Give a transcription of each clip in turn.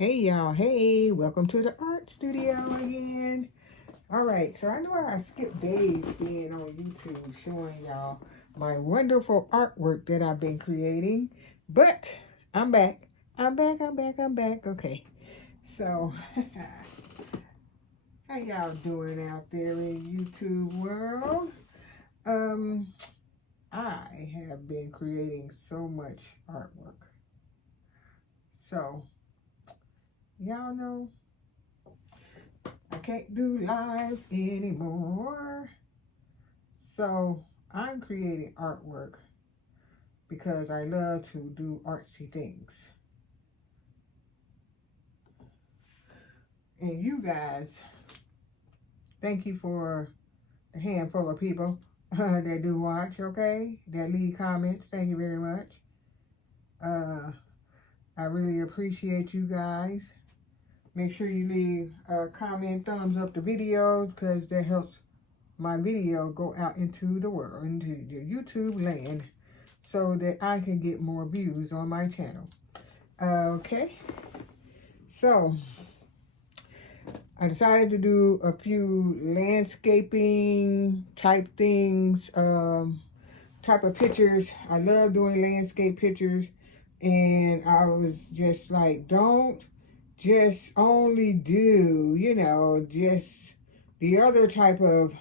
Hey y'all, hey, welcome to the art studio again. All right, so I know I skipped days being on YouTube showing y'all my wonderful artwork that I've been creating, but I'm back. I'm back. Okay, so how y'all doing out there in YouTube world? I have been creating so much artwork. So, y'all know I can't do lives anymore. So I'm creating artwork because I love to do artsy things. And you guys, thank you for the handful of people that do watch, okay? That leave comments. Thank you very much. I really appreciate you guys. Make sure you leave a comment, thumbs up the videos, because that helps my video go out into the world, into the YouTube land, so that I can get more views on my channel. Okay, so I decided to do a few landscaping type things, type of pictures. I love doing landscape pictures, and I was just like, don't just only do, just the other type of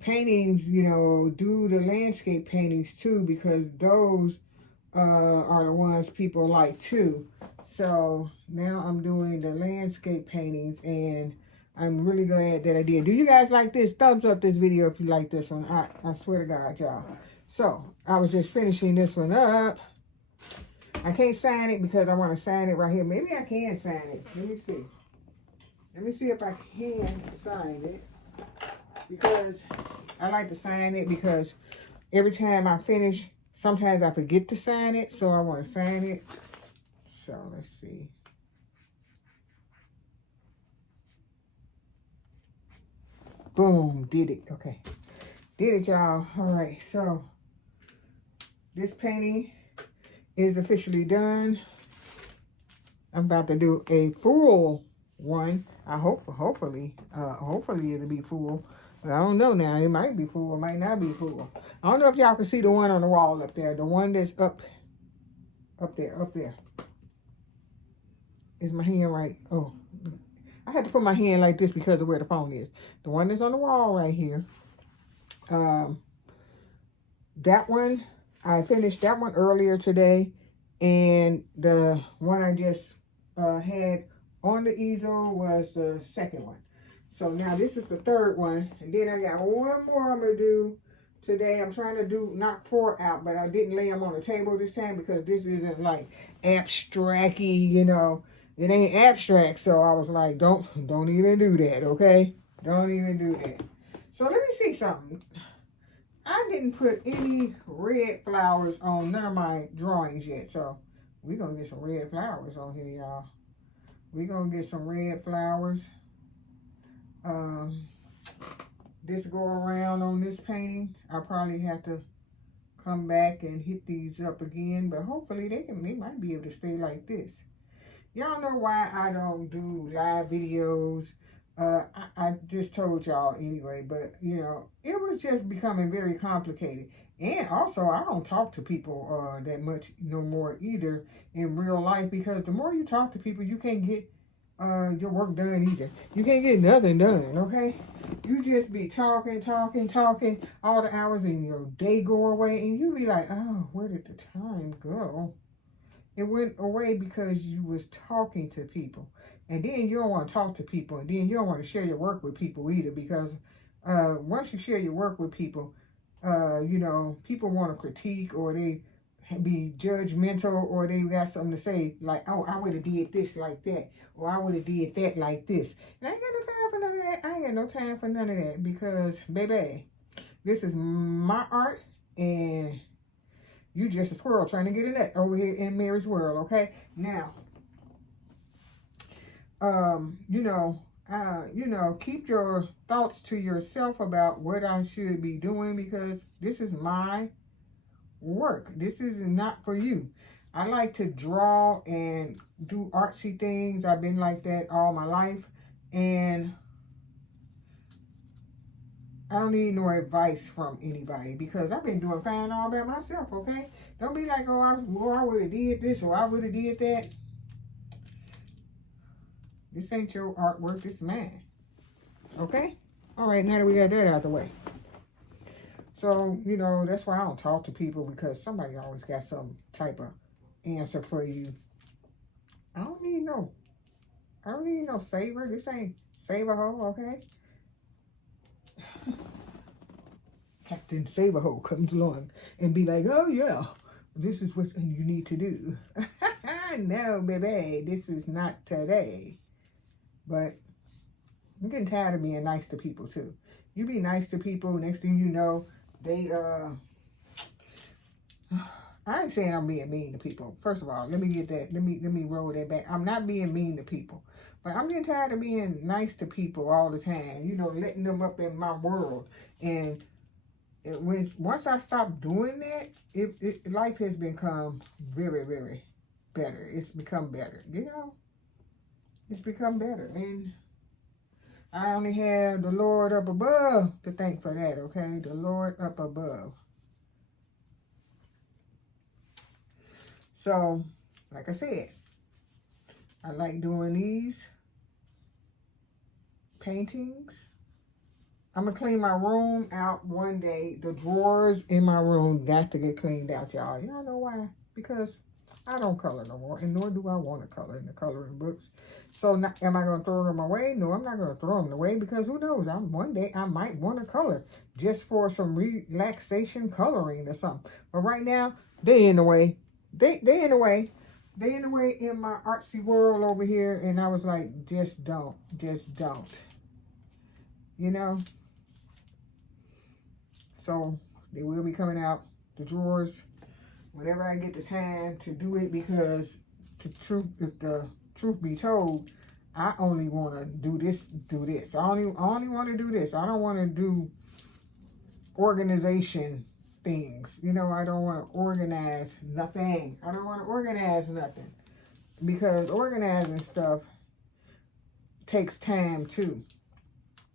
paintings, do the landscape paintings too, because those are the ones people like too. So now I'm doing the landscape paintings, and I'm really glad that I did. Do you guys like this? Thumbs up this video if you like this one. I swear to God, y'all. So I was just finishing this one up. I can't sign it because I want to sign it right here. Maybe I can sign it. Let me see. Let me see if I can sign it, because I like to sign it because every time I finish, sometimes I forget to sign it, so I want to sign it. So let's see. Boom, did it. Okay, did it, y'all. All right, so this painting is officially done. I'm about to do a full one. Hopefully it'll be full. But I don't know now. It might be full, it might not be full. I don't know if y'all can see the one on the wall up there. The one that's up there. Is my hand right? Oh, I had to put my hand like this because of where the phone is. The one that's on the wall right here. That one, I finished that one earlier today. And the one I just had on the easel was the second one. So now this is the third one. And then I got one more I'm going to do today. I'm trying to knock 4 out, but I didn't lay them on the table this time because this isn't like abstract-y, It ain't abstract, so I was like, don't even do that, okay? Don't even do that. So let me see something. I didn't put any red flowers on none of my drawings yet, so we're going to get some red flowers on here, y'all. We're going to get some red flowers. This go around on this painting, I'll probably have to come back and hit these up again, but hopefully they might be able to stay like this. Y'all know why I don't do live videos. I just told y'all anyway, but it was just becoming very complicated. And also, I don't talk to people that much no more either in real life, because the more you talk to people, you can't get your work done either. You can't get nothing done, okay? You just be talking all the hours, and your day go away, and you be like, oh, where did the time go? It went away because you was talking to people. And then you don't want to talk to people. And then you don't want to share your work with people either, because once you share your work with people, people want to critique, or they be judgmental, or they got something to say like, oh, I would have did this like that, or I would have did that like this. And I ain't got no time for none of that. I ain't got no time for none of that, because, baby, this is my art, and you just a squirrel trying to get a nut over here in Mary's world, okay? Now, keep your thoughts to yourself about what I should be doing, because this is my work. This is not for you. I like to draw and do artsy things. I've been like that all my life. And I don't need no advice from anybody because I've been doing fine all by myself, okay? Don't be like, oh, I would have did this or I would have did that. This ain't your artwork, this is mine. Okay? All right, now that we got that out of the way. So, you know, that's why I don't talk to people because somebody always got some type of answer for you. I don't need no saver. This ain't Save-A-Ho, okay? Captain Save-A-Ho comes along and be like, oh yeah, this is what you need to do. No, baby, this is not today. But I'm getting tired of being nice to people too. You be nice to people, next thing you know, they I ain't saying I'm being mean to people. First of all, let me get that. Let me roll that back. I'm not being mean to people. But I'm getting tired of being nice to people all the time. You know, letting them up in my world. And once I stop doing that, life has become very, very better. It's become better. You know? It's become better. And I only have the Lord up above to thank for that, okay? The Lord up above. So, like I said, I like doing these paintings. I'm going to clean my room out one day. The drawers in my room got to get cleaned out, y'all. Y'all know why? Because I don't color no more, and nor do I want to color in the coloring books. So, am I going to throw them away? No, I'm not going to throw them away because who knows? One day I might want to color just for some relaxation coloring or something. But right now, they in the way. They in the way. They in the way in my artsy world over here, and I was like, just don't. You know? So, they will be coming out, the drawers, whenever I get the time to do it, because if the truth be told, I only want to do this. I only want to do this. I don't want to do organization things. You know, I don't want to organize nothing. I don't want to organize nothing. Because organizing stuff takes time too.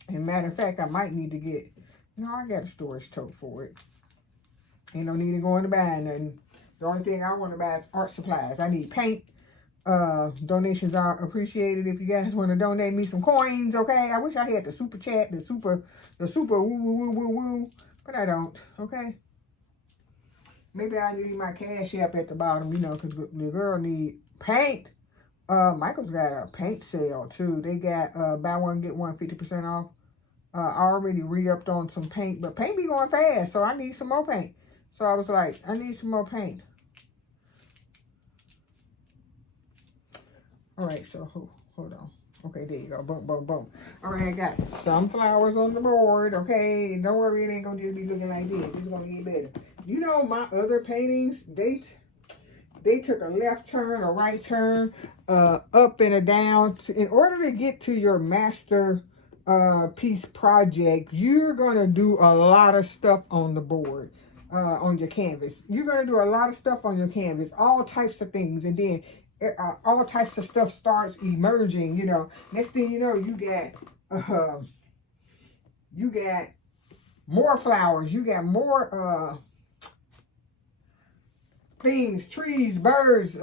And matter of fact, I might need to get, I got a storage tote for it. Ain't no need to go into buying nothing. The only thing I want to buy is art supplies. I need paint. Donations are appreciated if you guys want to donate me some coins, okay? I wish I had the super chat, the super woo, but I don't, okay? Maybe I need my cash app at the bottom, because the girl need paint. Michael's got a paint sale too. They got buy one get one 50% off. I already re-upped on some paint, but paint be going fast, so I need some more paint. So I was like, I need some more paint. All right, so hold on. Okay, there you go. Boom, boom, boom. All right, I got sunflowers on the board. Okay, don't worry, it ain't gonna just be looking like this. It's gonna get better. You know, my other paintings, they took a left turn, a right turn, up and a down. In order to get to your master piece project, you're gonna do a lot of stuff on the board, on your canvas. You're gonna do a lot of stuff on your canvas, all types of things, and then all types of stuff starts emerging. Next thing you know, you got more flowers, you got more things, trees, birds,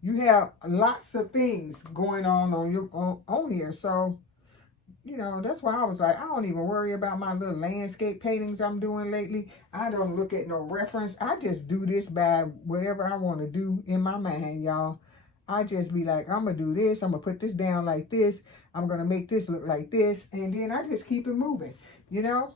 you have lots of things going on here. So, that's why I was like, I don't even worry about my little landscape paintings I'm doing lately. I don't look at no reference. I just do this by whatever I want to do in my mind, y'all. I just be like, I'm going to do this. I'm going to put this down like this. I'm going to make this look like this. And then I just keep it moving, Yep.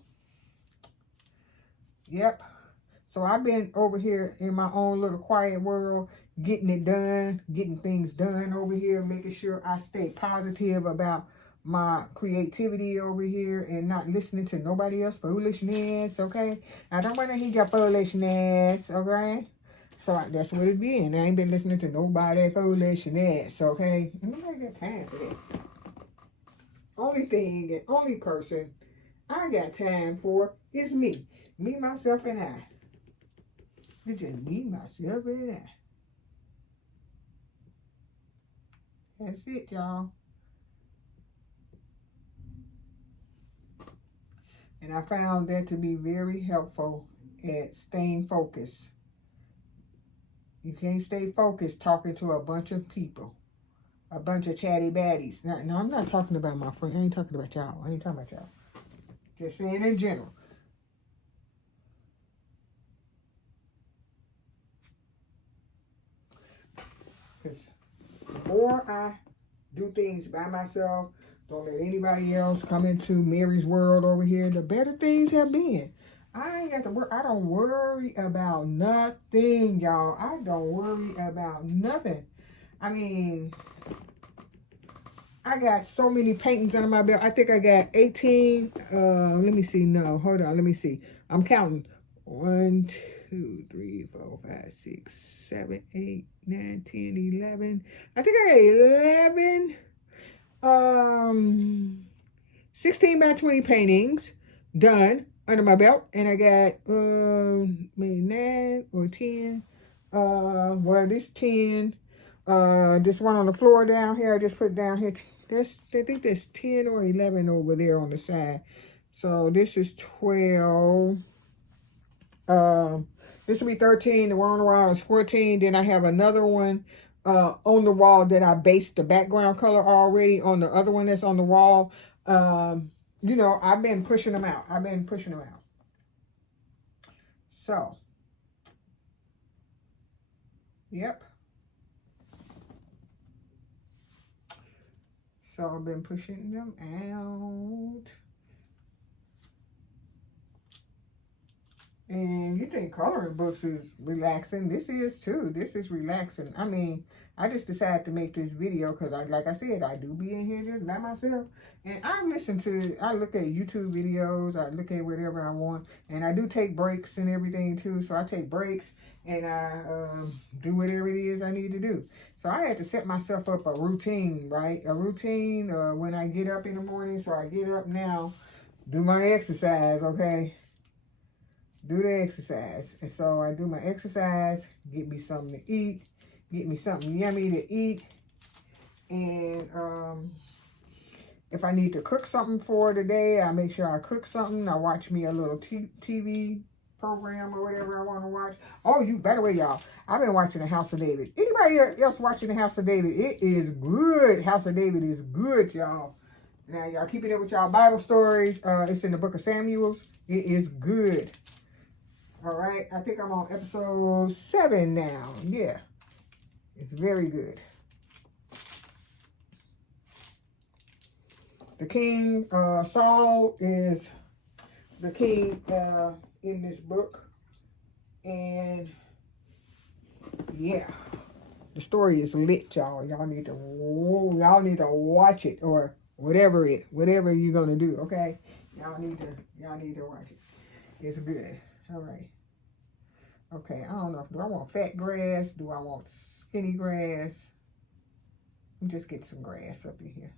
So I've been over here in my own little quiet world, getting it done, getting things done over here, making sure I stay positive about my creativity over here and not listening to nobody else foolishness, okay? I don't want to hear your foolishness, okay? So that's what it been. I ain't been listening to nobody foolishness, okay? Nobody got time for that. Only thing and only person I got time for is me. Me, myself, and I. It just me, myself, and I. That's it, y'all. And I found that to be very helpful at staying focused. You can't stay focused talking to a bunch of people, a bunch of chatty baddies. No, I'm not talking about my friend. I ain't talking about y'all. I ain't talking about y'all. Just saying in general. Because the more I do things by myself, don't let anybody else come into Mary's world over here, the better things have been. I ain't got to work. I don't worry about nothing, y'all. I don't worry about nothing. I mean, I got so many paintings under my belt. I think I got 18. Let me see. No, hold on. Let me see. I'm counting. 1, 2, 3, 4, 5, 6, 7, 8, 9, 10, 11. I think I got 11. 16 by 20 paintings done under my belt, and I got maybe 9 or 10. Well, this 10. This one on the floor down here, I just put down here. I think that's 10 or 11 over there on the side. So this is 12. This will be 13. The one on the wall is 14. Then I have another one on the wall that I based the background color already on the other one that's on the wall. You know, I've been pushing them out. So, yep. So I've been pushing them out. And you think coloring books is relaxing. This is too. This is relaxing. I mean, I just decided to make this video because, like I said, I do be in here just by myself. And I look at YouTube videos. I look at whatever I want. And I do take breaks and everything too. So I take breaks and I do whatever it is I need to do. So I had to set myself up a routine, right? A routine when I get up in the morning. So I get up now, do my exercise, okay? Do the exercise. And so I do my exercise, get me something to eat, get me something yummy to eat. And if I need to cook something for the day, I make sure I cook something. I watch me a little TV program or whatever I want to watch. Oh, by the way, y'all, I've been watching The House of David. Anybody else watching The House of David? It is good. House of David is good, y'all. Now, y'all keep it up with y'all Bible stories. It's in the book of Samuel's. It is good. All right, I think I'm on episode 7 now. Yeah, it's very good. The king, Saul, is the king in this book. And yeah, the story is lit, y'all. Y'all need to watch it, or whatever you're gonna do. Okay, y'all need to watch it. It's good. All right. Okay, I don't know. Do I want fat grass? Do I want skinny grass? I'm just getting some grass up in here.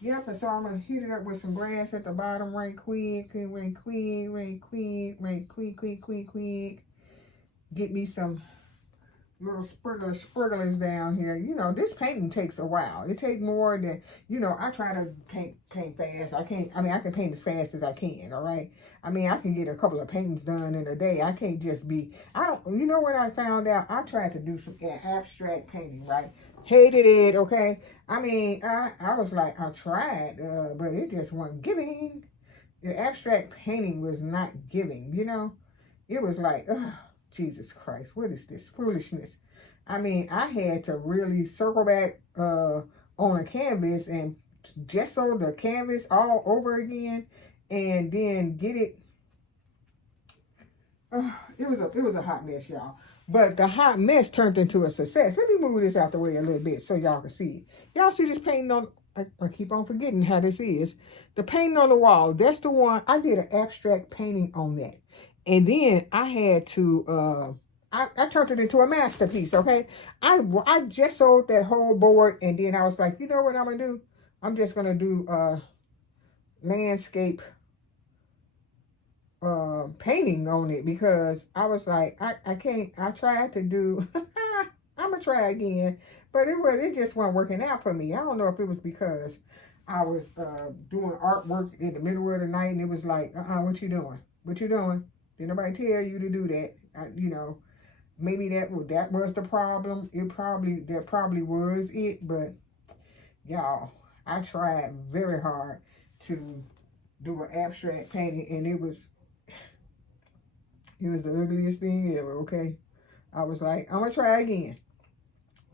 Yep, and so I'm going to heat it up with some grass at the bottom right quick. Get me some little sprinklers down here. You know, this painting takes a while. It takes more than, I try to paint fast. I can paint as fast as I can, all right? I mean, I can get a couple of paintings done in a day. I can't just be, you know what I found out? I tried to do some abstract painting, right? Hated it, okay? I mean, I was like, I tried, but it just wasn't giving. The abstract painting was not giving, It was like, ugh. Jesus Christ, what is this foolishness? I mean, I had to really circle back on a canvas and gesso the canvas all over again, and then get it. It was a hot mess, y'all. But the hot mess turned into a success. Let me move this out the way a little bit so y'all can see it. Y'all see this painting on? I keep on forgetting how this is. The painting on the wall. That's the one. I did an abstract painting on that. And then I had to, I turned it into a masterpiece, okay? I just sold that whole board, and then I was like, you know what I'm going to do? I'm just going to do landscape painting on it because I was like, I can't. I tried to do. I'm gonna try again, but it just wasn't working out for me. I don't know if it was because I was doing artwork in the middle of the night and it was like, what you doing? What you doing? Did nobody tell you to do that? Maybe that was the problem. That probably was it, but y'all, I tried very hard to do an abstract painting and it was the ugliest thing ever, okay? I was like, I'm gonna try again.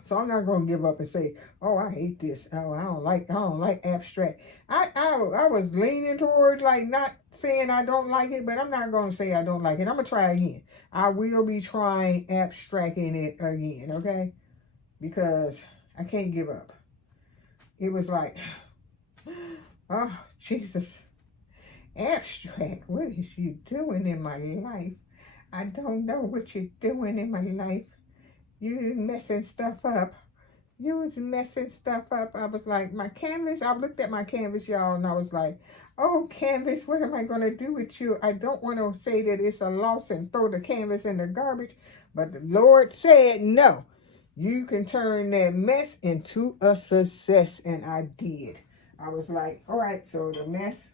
So I'm not gonna give up and say, oh, I hate this. Oh, I don't like abstract. I was leaning toward like not saying I don't like it, but I'm not gonna say I don't like it. I'm gonna try again. I will be trying abstracting it again, okay? Because I can't give up. It was like, oh, Jesus. Abstract, what is you doing in my life? I don't know what you're doing in my life. You messing stuff up. You was messing stuff up. I was like, my canvas, I looked at my canvas, y'all, and I was like, oh, canvas, what am I going to do with you? I don't want to say that it's a loss and throw the canvas in the garbage, but the Lord said no. You can turn that mess into a success, and I did. I was like, all right, so the mess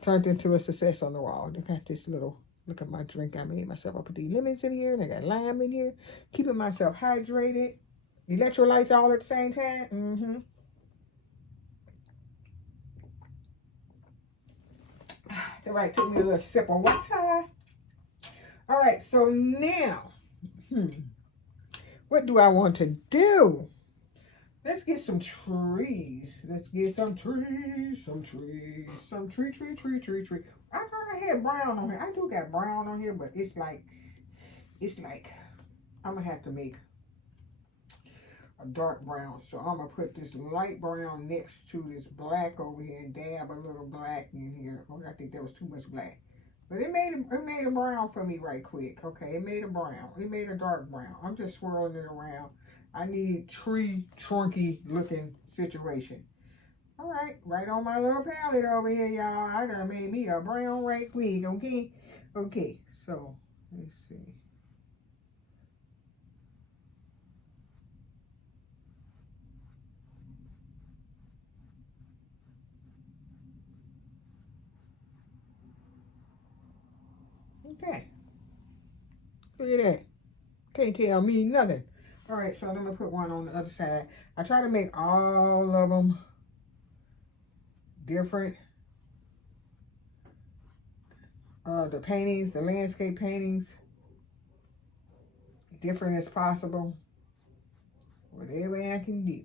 turned into a success on the wall. They got this little, look at my drink I made myself. I put the lemons in here and I got lime in here, keeping myself hydrated. Electrolytes all at the same time. All right, took me a little sip of water. All right, so now, what do I want to do? Let's get some trees. Let's get some trees, some tree. I thought I had brown on here. I do got brown on here, but it's like, I'm gonna have to make a dark brown. So I'm gonna put this light brown next to this black over here and dab a little black in here. Oh, I think that was too much black. But it made a brown for me right quick. Okay, it made a brown. It made a dark brown. I'm just swirling it around. I need tree trunky looking situation. All right, right on my little palette over here, y'all. I done made me a brown right quick, okay? Okay, so let's see. Okay, look at that. Can't tell me nothing. All right, so I'm gonna put one on the other side. I try to make all of them different. The paintings, the landscape paintings, different as possible. Whatever I can do.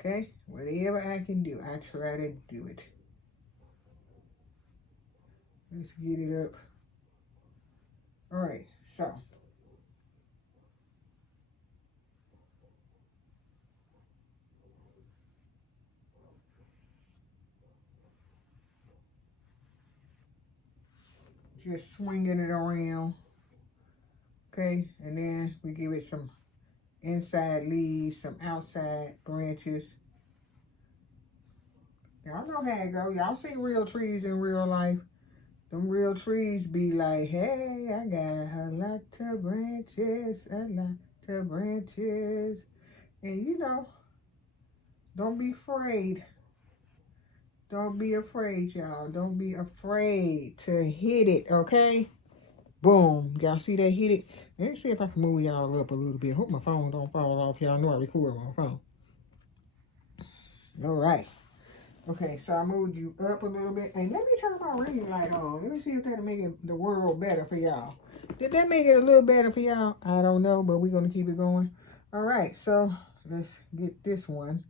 Okay? Whatever I can do, I try to do it. Let's get it up. All right, so. Just swinging it around. Okay, and then we give it some inside leaves, some outside branches. Y'all know how it go. Y'all seen real trees in real life. Them real trees be like, hey, I got a lot of branches, And you know, don't be afraid. Don't be afraid, y'all. Don't be afraid to hit it, okay? Boom. Y'all see that hit it? Let me see if I can move y'all up a little bit. Hope my phone don't fall off. Y'all know I record on my phone. All right. Okay, so I moved you up a little bit. And let me turn my ring light on. Let me see if that'll make the world better for y'all. Did that make it a little better for y'all? I don't know, but we're going to keep it going. All right, so let's get this one.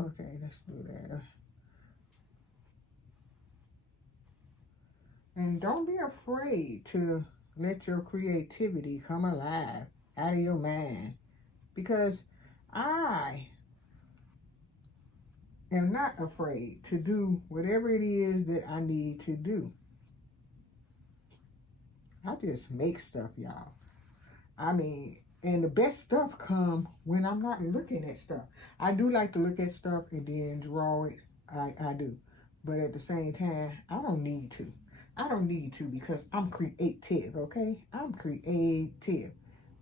Okay, let's do that. And don't be afraid to let your creativity come alive out of your mind. Because I am not afraid to do whatever it is that I need to do. I just make stuff, y'all. I mean, and the best stuff come when I'm not looking at stuff. I do like to look at stuff and then draw it. I do. But at the same time, I don't need to. I don't need to because I'm creative, okay? I'm creative.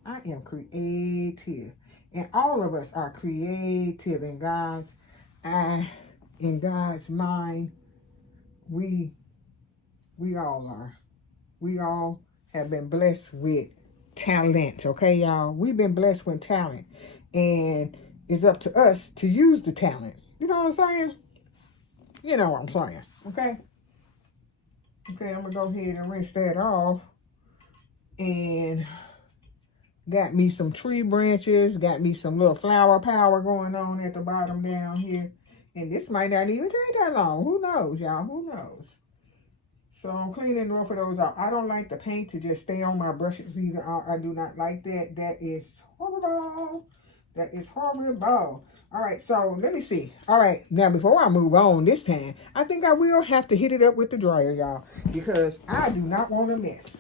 I am creative. And all of us are creative in God's eye, in God's mind. We all are. We all have been blessed with talent, okay, y'all? We've been blessed with talent. And it's up to us to use the talent. You know what I'm saying? You know what I'm saying, okay? Okay, I'm going to go ahead and rinse that off. And got me some tree branches. Got me some little flower power going on at the bottom down here. And this might not even take that long. Who knows, y'all? Who knows? So I'm cleaning both of those out. I don't like the paint to just stay on my brushes either. I do not like that. That is horrible. That is horrible. All right, so let me see. All right, now before I move on this time, I think I will have to hit it up with the dryer, y'all, because I do not want to mess.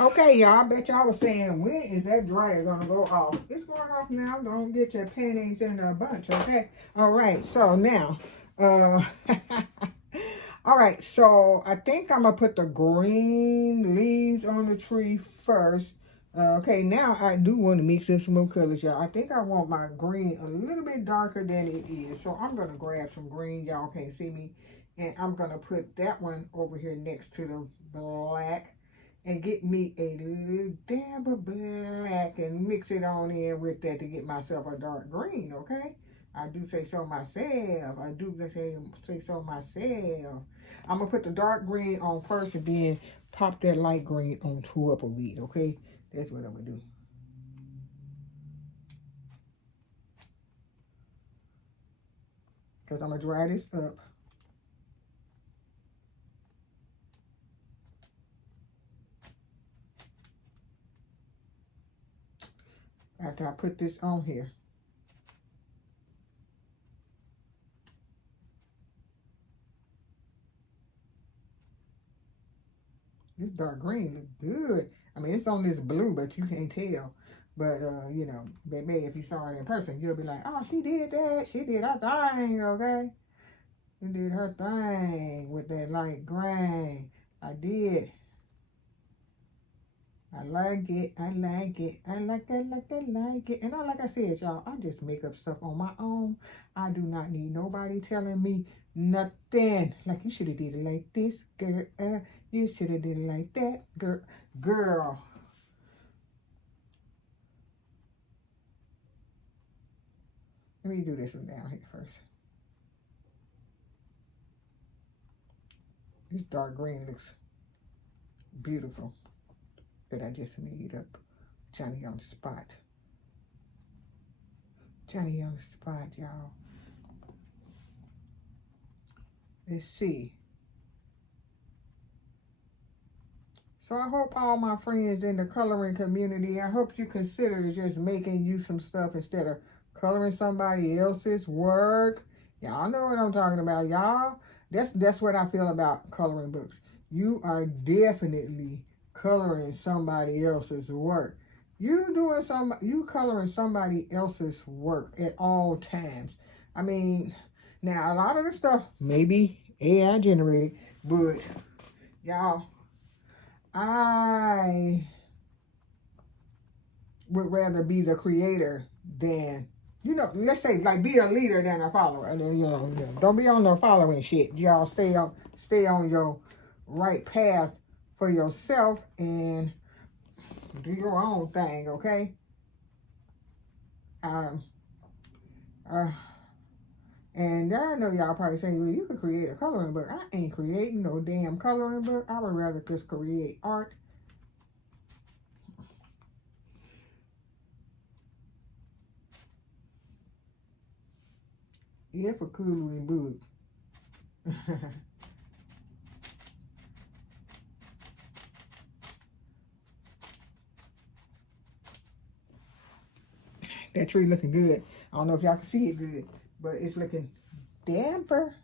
Okay, y'all, I bet y'all was saying, when is that dryer gonna go off? It's going off now. Don't get your panties in a bunch, okay? All right, so now, all right, so I think I'm gonna put the green leaves on the tree first. Okay, now I do want to mix in some more colors, y'all. I think I want my green a little bit darker than it is. So I'm gonna grab some green. Y'all can't see me. And I'm gonna put that one over here next to the black. And get me a little dab of black and mix it on in with that to get myself a dark green, okay? I do say so myself. I do say so myself. I'm going to put the dark green on first and then pop that light green on top of it, okay? That's what I'm going to do. Because I'm going to dry this up. After I put this on here. This dark green looks good. I mean, it's on this blue, but you can't tell. But, you know, maybe if you saw it in person, you'll be like, oh, she did that. She did her thing, okay? She did her thing with that light green. I did. I like it. I like it. I like it. Like it. And like I said, y'all, I just make up stuff on my own. I do not need nobody telling me nothing. Like, you should have did it like this, girl. You should have did it like that, girl. Girl. Let me do this one down here first. This dark green looks beautiful. That I just made up. Johnny on the spot. Johnny on the spot, y'all. Let's see. So I hope all my friends in the coloring community, I hope you consider just making you some stuff instead of coloring somebody else's work. Y'all know what I'm talking about, y'all. That's what I feel about coloring books. You are definitely coloring somebody else's work. You coloring somebody else's work at all times. I mean, now a lot of the stuff may be AI generated, but Y'all, I would rather be the creator than, you know, let's say like be a leader than a follower. And then, you know, don't be on no following shit. Y'all stay on your right path for yourself and do your own thing, okay? Um, and I know y'all probably saying, well, you could create a coloring book. I ain't creating no damn coloring book. I would rather just create art. Yeah, for coloring book. That tree looking good. I don't know if y'all can see it good, but it's looking damper.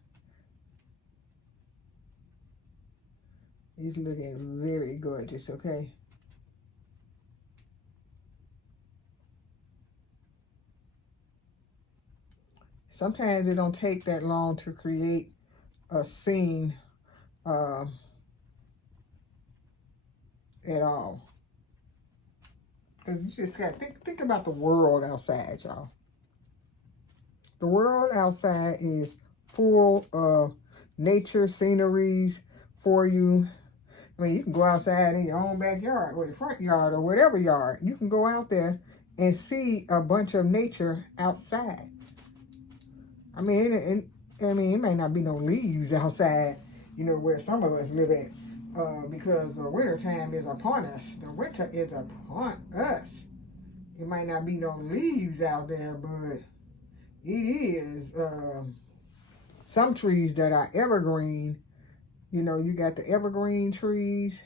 It's looking very gorgeous, okay? Sometimes it don't take that long to create a scene at all. Cause you just got to think about the world outside, y'all. The world outside is full of nature sceneries for you. I mean, you can go outside in your own backyard or the front yard or whatever yard. You can go out there and see a bunch of nature outside. I mean, it may not be no leaves outside, you know, where some of us live at, because the winter time is upon us. The winter is upon us. It might not be no leaves out there, but it is some trees that are evergreen. You know, you got the evergreen trees.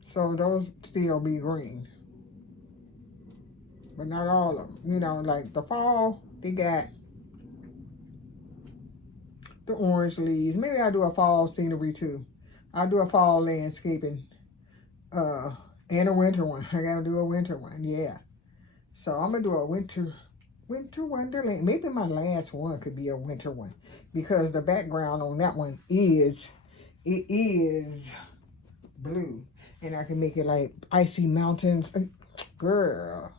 So those still be green. But not all of them. You know, like the fall, they got the orange leaves. Maybe I'll do a fall scenery too. I'll do a fall landscaping and a winter one. I gotta do a winter one, yeah. So I'm gonna do a winter wonderland. Maybe my last one could be a winter one, because the background on that one is blue, and I can make it like icy mountains. Girl,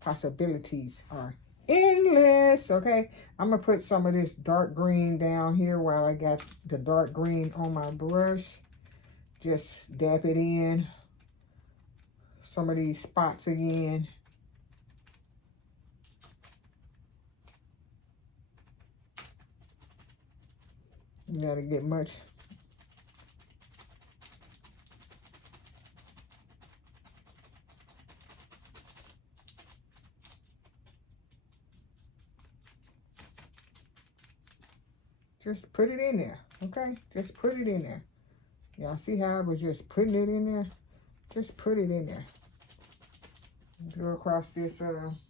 possibilities are endless. Okay, I'm gonna put some of this dark green down here while I got the dark green on my brush. Just dab it in some of these spots again. You gotta get much. Just put it in there, okay? Just put it in there. Y'all see how I was just putting it in there? Just put it in there. Go across this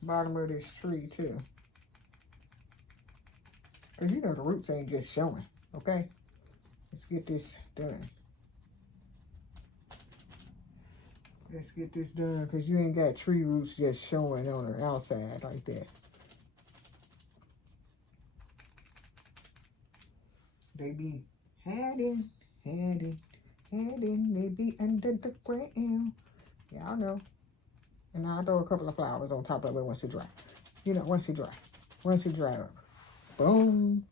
bottom of this tree too. Because you know the roots ain't just showing, okay? Let's get this done. Let's get this done, because you ain't got tree roots just showing on the outside like that. They be hiding, they be under the ground. Y'all know. And I'll throw a couple of flowers on top of it once it dry. You know, once it dry up. Boom.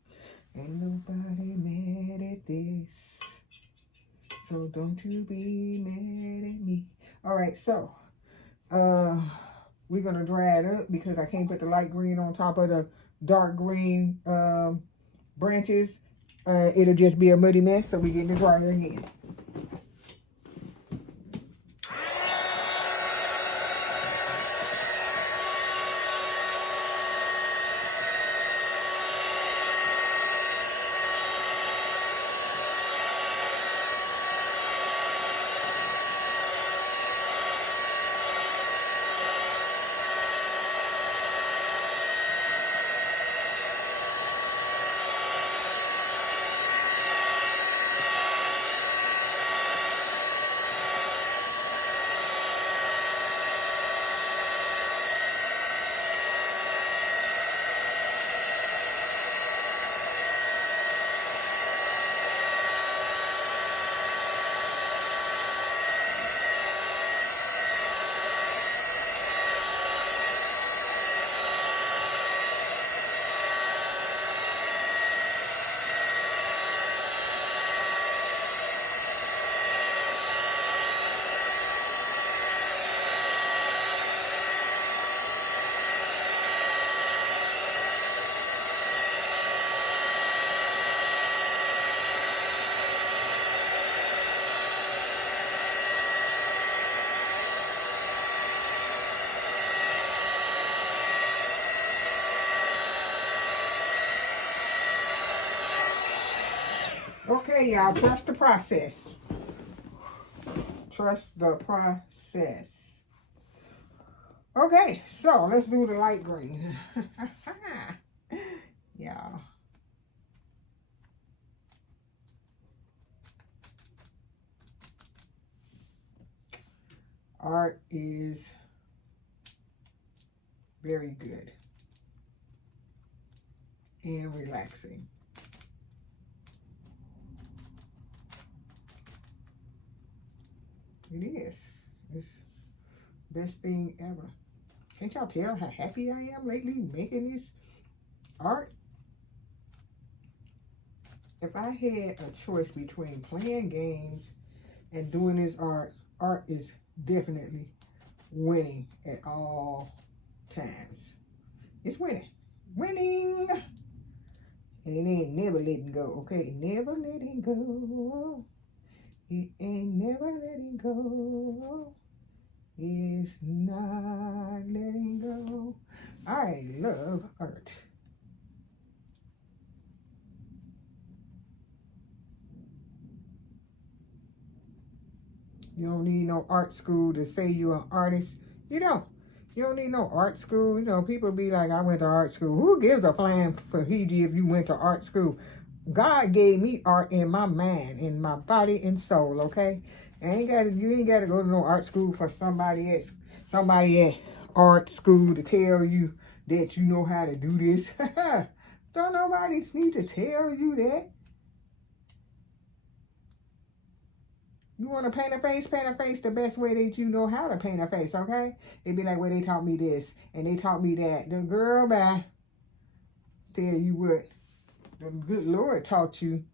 Ain't nobody mad at this. So don't you be mad at me. All right, so we're gonna dry it up because I can't put the light green on top of the dark green branches. It'll just be a muddy mess, so we get the dryer again. Okay, y'all, trust the process. Trust the process. Okay, so let's do the light green. Y'all. Art is very good and relaxing. It is. It's the best thing ever. Can't y'all tell how happy I am lately making this art? If I had a choice between playing games and doing this art, art is definitely winning at all times. It's winning. Winning! And it ain't never letting go, okay? Never letting go. It ain't never letting go. It's not letting go. I love art. You don't need no art school to say you're an artist. You don't. You don't need no art school. You know, people be like, I went to art school. Who gives a flying fajiji if you went to art school? God gave me art in my mind, in my body and soul, okay? You ain't gotta go to no art school for somebody at art school to tell you that you know how to do this. Don't nobody need to tell you that. You want to paint a face the best way that you know how to paint a face, okay? It'd be like, well, they taught me this and they taught me that. The girl, bye. Tell you what, the good Lord taught you.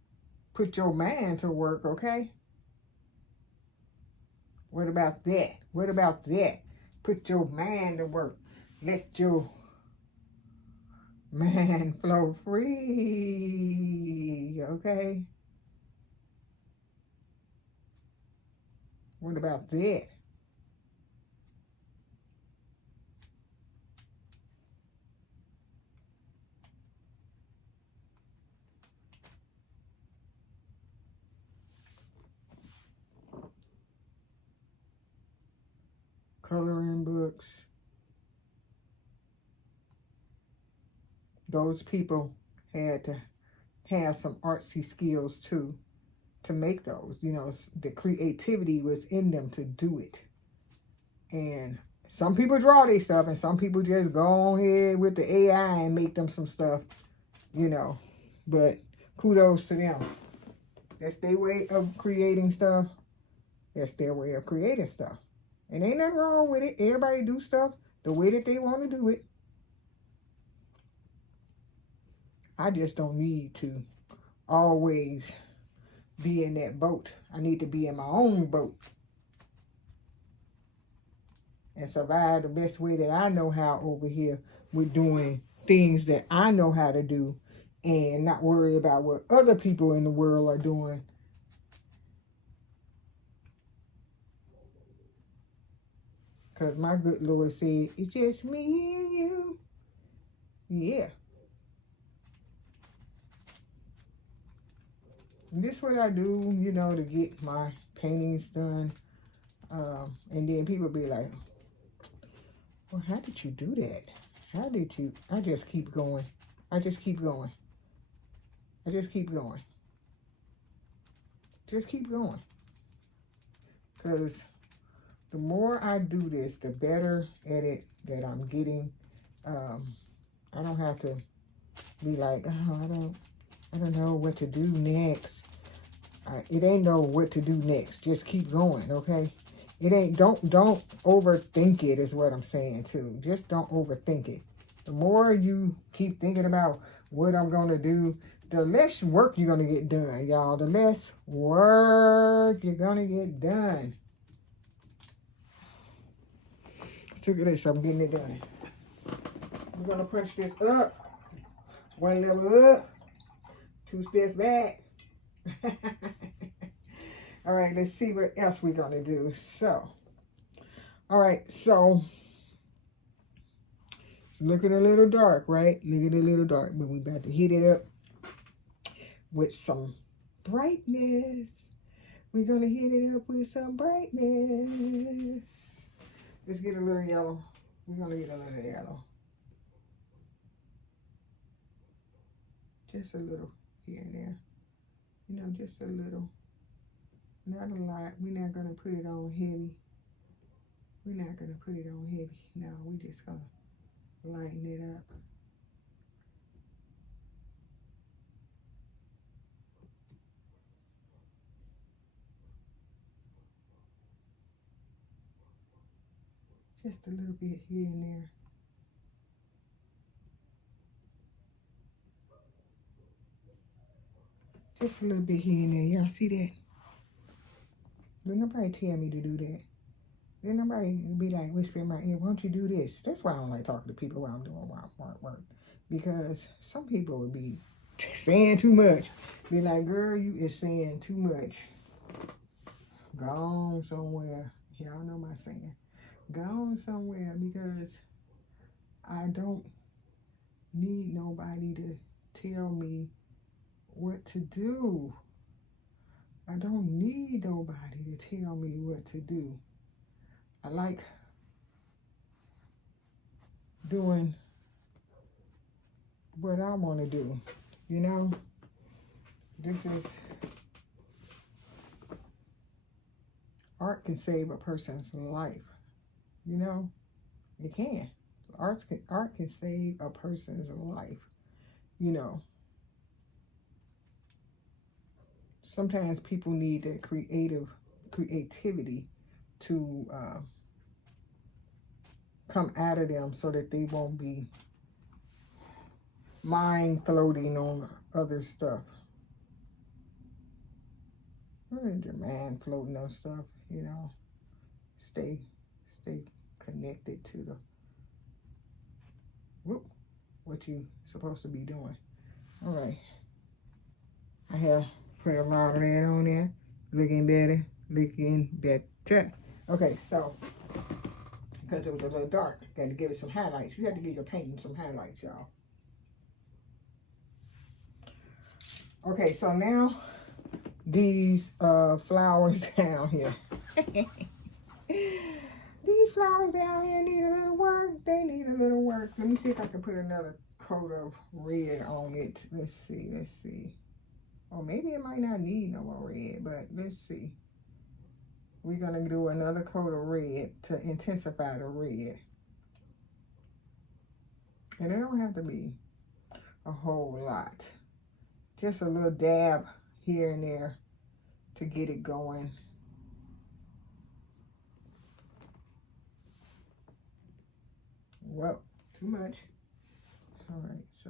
Put your mind to work, okay? What about that? What about that? Put your mind to work. Let your mind flow free, okay? What about that? Coloring books. Those people had to have some artsy skills too to make those. You know, the creativity was in them to do it. And some people draw their stuff and some people just go on ahead with the AI and make them some stuff, you know. But kudos to them. That's their way of creating stuff. That's their way of creating stuff. And ain't nothing wrong with it. Everybody do stuff the way that they want to do it. I just don't need to always be in that boat. I need to be in my own boat and survive the best way that I know how over here with doing things that I know how to do and not worry about what other people in the world are doing. Because my good Lord said, it's just me and you. Yeah. And this is what I do, you know, to get my paintings done. And then people be like, well, how did you do that? How did you? I just keep going. I just keep going. I just keep going. Just keep going. Because the more I do this, the better at it that I'm getting. I don't have to be like, oh, I don't know what to do next. It ain't no what to do next. Just keep going, okay? It ain't, don't overthink it is what I'm saying too. Just don't overthink it. The more you keep thinking about what I'm going to do, the less work you're going to get done, y'all. The less work you're going to get done. Look at this, I'm getting it done. We're going to punch this up. 1 level up. 2 steps back. All right, let's see what else we're going to do. So, all right, so looking a little dark, right? Looking a little dark, but we about to heat it up with some brightness. We're going to hit it up with some brightness. Let's get a little yellow. We're going to get a little yellow. Just a little here and there. You know, just a little. Not a lot. We're not going to put it on heavy. We're not going to put it on heavy. No, we're just going to lighten it up. Just a little bit here and there. Just a little bit here and there. Y'all see that? But nobody tell me to do that. Then nobody be like whispering in my ear, why don't you do this? That's why I don't like talking to people while I'm doing work. Because some people would be saying too much. Be like, girl, you is saying too much. Go on somewhere. Y'all know my saying. Go on somewhere, because I don't need nobody to tell me what to do. I don't need nobody to tell me what to do. I like doing what I want to do. You know, this is, art can save a person's life. You know, it can. Art can save a person's life. You know, sometimes people need that creativity to come out of them so that they won't be mind floating on other stuff. Where is your mind floating on stuff? You know, stay connected to the what you supposed to be doing. All right, I have put a lot of that on there. Looking better. Okay, so because it was a little dark, got to give it some highlights. You have to give your painting some highlights, y'all. Okay, so now these flowers down here. These flowers down here need a little work. They need a little work. Let me see if I can put another coat of red on it. Let's see. Or maybe it might not need no more red, but let's see. We're going to do another coat of red to intensify the red. And it don't have to be a whole lot. Just a little dab here and there to get it going. Well, too much. All right, so.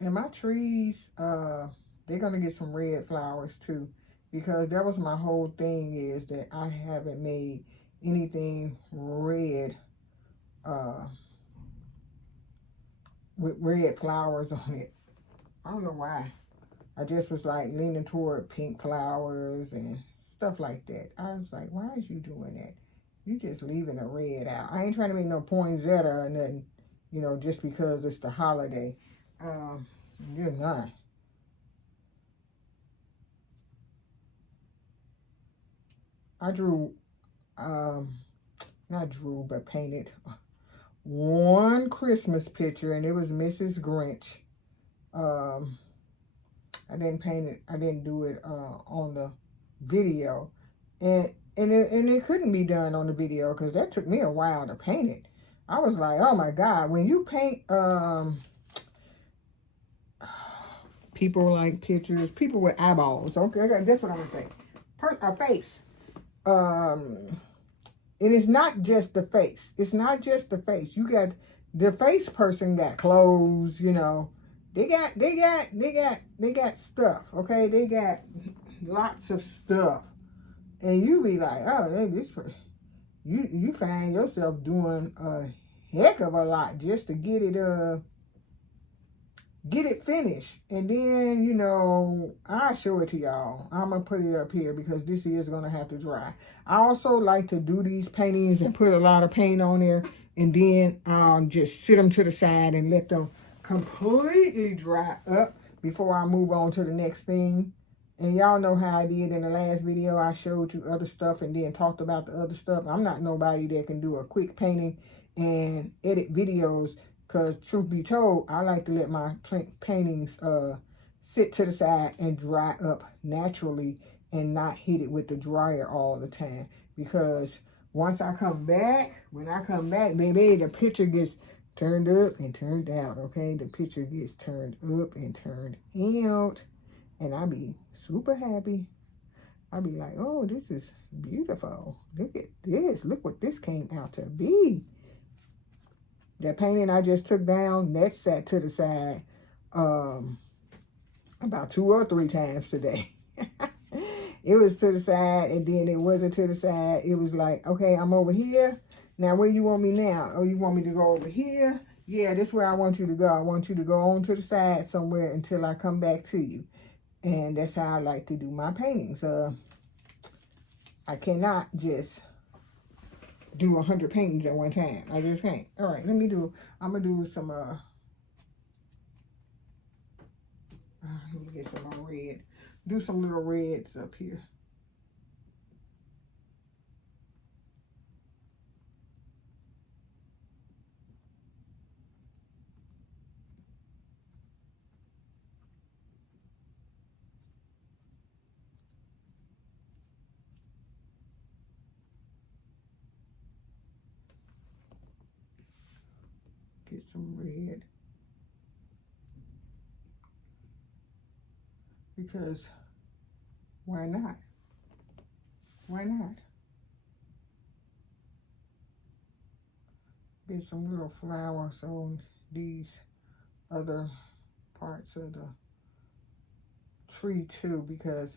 And my trees, they're going to get some red flowers too, because that was my whole thing, is that I haven't made anything red with red flowers on it. I don't know why. I just was like leaning toward pink flowers and stuff like that. I was like, why is you doing that? You just leaving the red out. I ain't trying to make no poinsettia or nothing, you know, just because it's the holiday. You're not. I drew, not drew, but painted one Christmas picture, and it was Mrs. Grinch. I didn't paint it. I didn't do it on the video, and it couldn't be done on the video because that took me a while to paint it. I was like, oh my God, when you paint people like pictures, people with eyeballs. Okay, that's what I'm gonna say. A face. It is not just the face. It's not just the face. You got the face person got clothes, you know. They got stuff, okay? They got lots of stuff. And you be like, oh, you find yourself doing a heck of a lot just to get it finished. And then, you know, I'll show it to y'all. I'm going to put it up here because this is going to have to dry. I also like to do these paintings and put a lot of paint on there. And then I'll just sit them to the side and let them completely dry up before I move on to the next thing. And y'all know how I did in the last video. I showed you other stuff and then talked about the other stuff. I'm not nobody that can do a quick painting and edit videos, because truth be told, I like to let my paintings sit to the side and dry up naturally and not hit it with the dryer all the time. Because once I come back, when I come back, baby, the picture gets turned up and turned out, okay? The picture gets turned up and turned out, and I be super happy. I be like, oh, this is beautiful. Look at this. Look what this came out to be. That painting I just took down, that sat to the side about 2 or 3 times today. It was to the side, and then it wasn't to the side. It was like, okay, I'm over here. Now, where you want me now? Oh, you want me to go over here? Yeah, this is where I want you to go. I want you to go on to the side somewhere until I come back to you. And that's how I like to do my paintings. I cannot just do 100 paintings at one time. I just can't. All right, I'm going to do some, let me get some more red. Do some little reds up here. Get some red. Because why not? Why not? Get some little flowers on these other parts of the tree too, because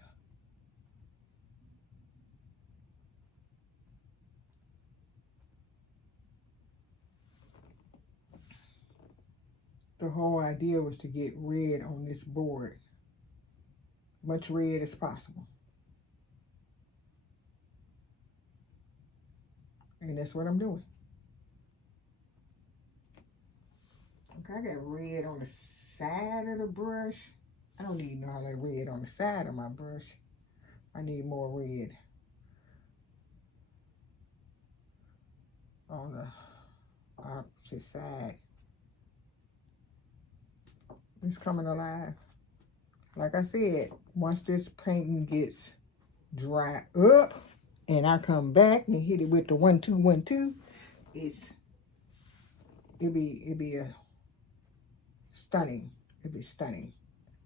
the whole idea was to get red on this board. Much red as possible. And that's what I'm doing. Okay, I got red on the side of the brush. I don't need all that red on the side of my brush. I need more red on the opposite side. It's coming alive. Like I said, once this painting gets dry up and I come back and hit it with the 1 2 1 2, it'd be a stunning. It'd be stunning.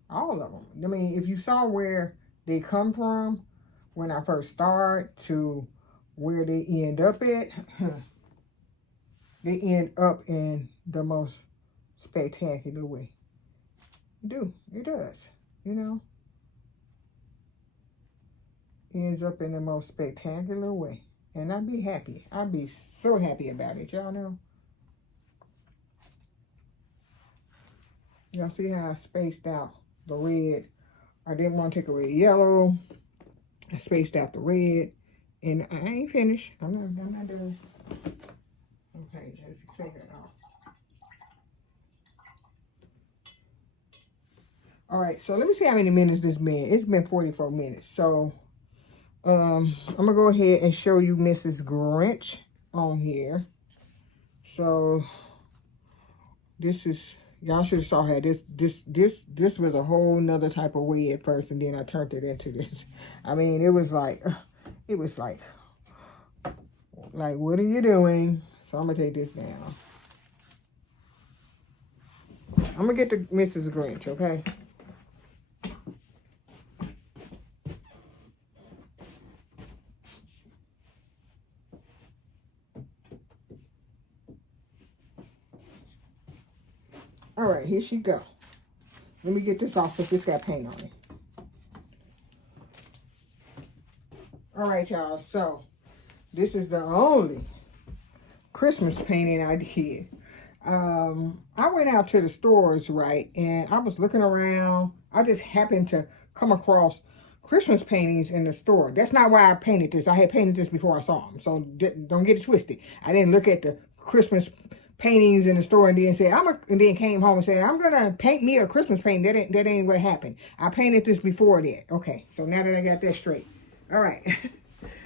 All of them. I mean, if you saw where they come from when I first start to where they end up at, they end up in the most spectacular way. It does, you know. Ends up in the most spectacular way. And I'd be happy. I'd be so happy about it, y'all know. Y'all see how I spaced out the red? I didn't want to take away yellow. I spaced out the red. And I ain't finished. I'm not done. Okay, let's take it off. All right, so let me see how many minutes this been. It's been 44 minutes. So I'm gonna go ahead and show you Mrs. Grinch on here. So this is, y'all should have saw her. This was a whole nother type of way at first, and then I turned it into this. I mean, it was like, what are you doing? So I'm gonna take this down. I'm gonna get the Mrs. Grinch, okay? All right, here she go. Let me get this off because this got paint on it. All right, y'all. So this is the only Christmas painting I did. I went out to the stores, right, and I was looking around. I just happened to come across Christmas paintings in the store. That's not why I painted this. I had painted this before I saw them, so don't get it twisted. I didn't look at the Christmas paintings in the store and then said, and then came home and said, I'm gonna paint me a Christmas painting. That ain't what happened. I painted this before that. Okay, so now that I got that straight. All right.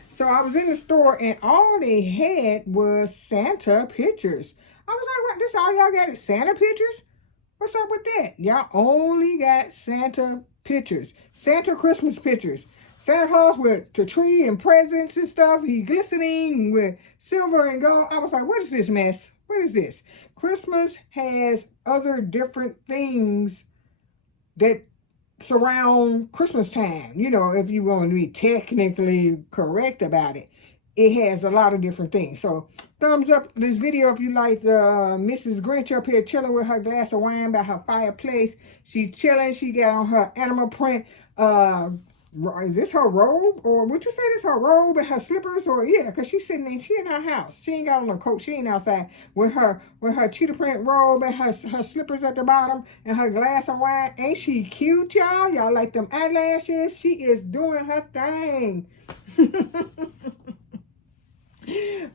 So I was in the store and all they had was Santa pictures. I was like, what, this all y'all got is Santa pictures? What's up with that? Y'all only got Santa pictures. Santa Christmas pictures. Santa Claus with the tree and presents and stuff. He glistening with silver and gold. I was like, what is this mess? What is this? Christmas has other different things that surround Christmas time. You know, if you want to be technically correct about it, it has a lot of different things. So thumbs up this video if you like Mrs. Grinch up here chilling with her glass of wine by her fireplace. She chilling. She got on her animal print. Is this her robe? Or would you say this her robe and her slippers? Or yeah, because she's sitting in, she in her house. She ain't got on no coat. She ain't outside with her cheetah print robe and her slippers at the bottom and her glass of wine. Ain't she cute, y'all? Y'all like them eyelashes? She is doing her thing.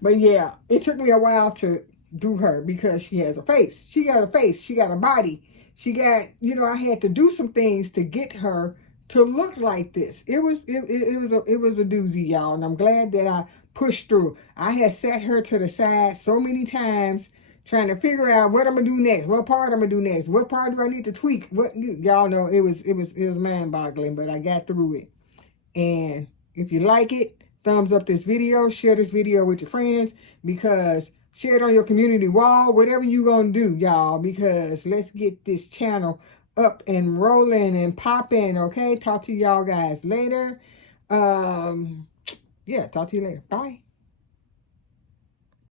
But yeah, it took me a while to do her because she has a face. She got a face. She got a body. She got, you know, I had to do some things to get her to look like this. It was a doozy, y'all, and I'm glad that I pushed through. I had set her to the side so many times trying to figure out what I'm gonna do next, what part I'm gonna do next, what part do I need to tweak. What y'all know, it was mind-boggling, but I got through it. And if you like it, thumbs up this video, share this video with your friends, because share it on your community wall, whatever you gonna do, y'all, because let's get this channel up and rolling and popping. Okay, talk to y'all guys later. Yeah, talk to you later. Bye.